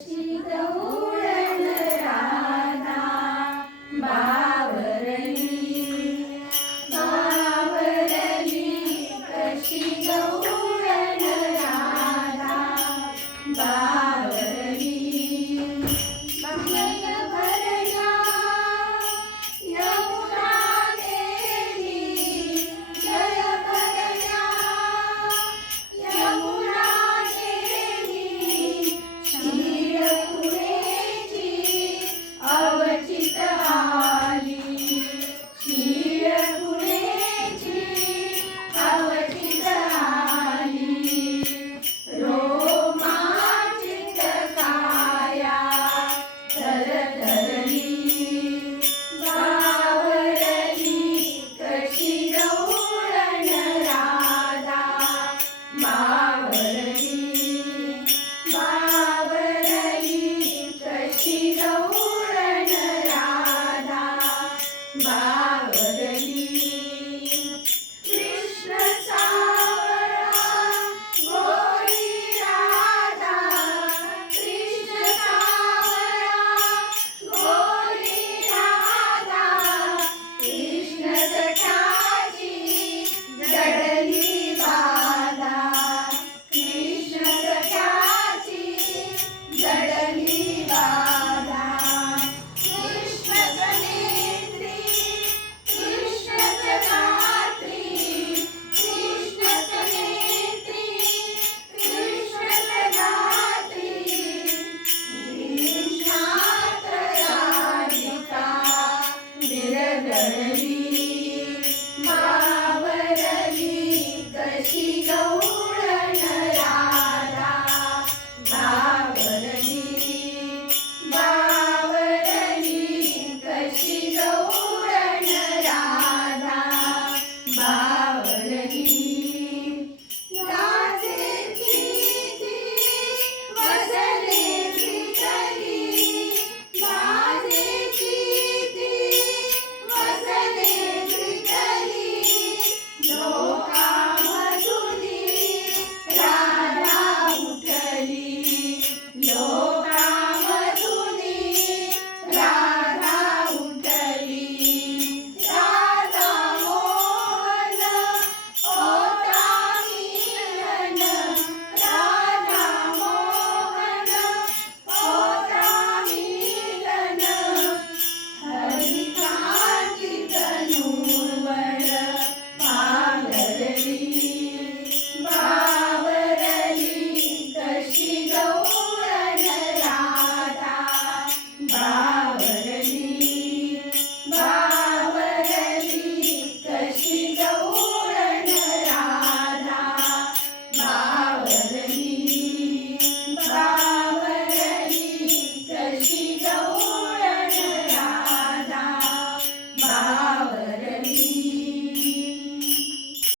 गवळण राधा बावरली बावरली कशी गवळण राधा बावरली जय भरल्या यमुना गेली जय भरल्या यमुना गेली अवचित आली क्षीरपुरेची अवचित आली रोमांचित काया तरतरली बावरली कशी गवळण राधा बावरली बावरली कशी गवळण राधा बावरली कृष्ण सावळा गोरी राधा कृष्ण सावळा गोरी राधा कृष्ण सखाची जडली बाधा कृष्ण सखाची जडली बाधा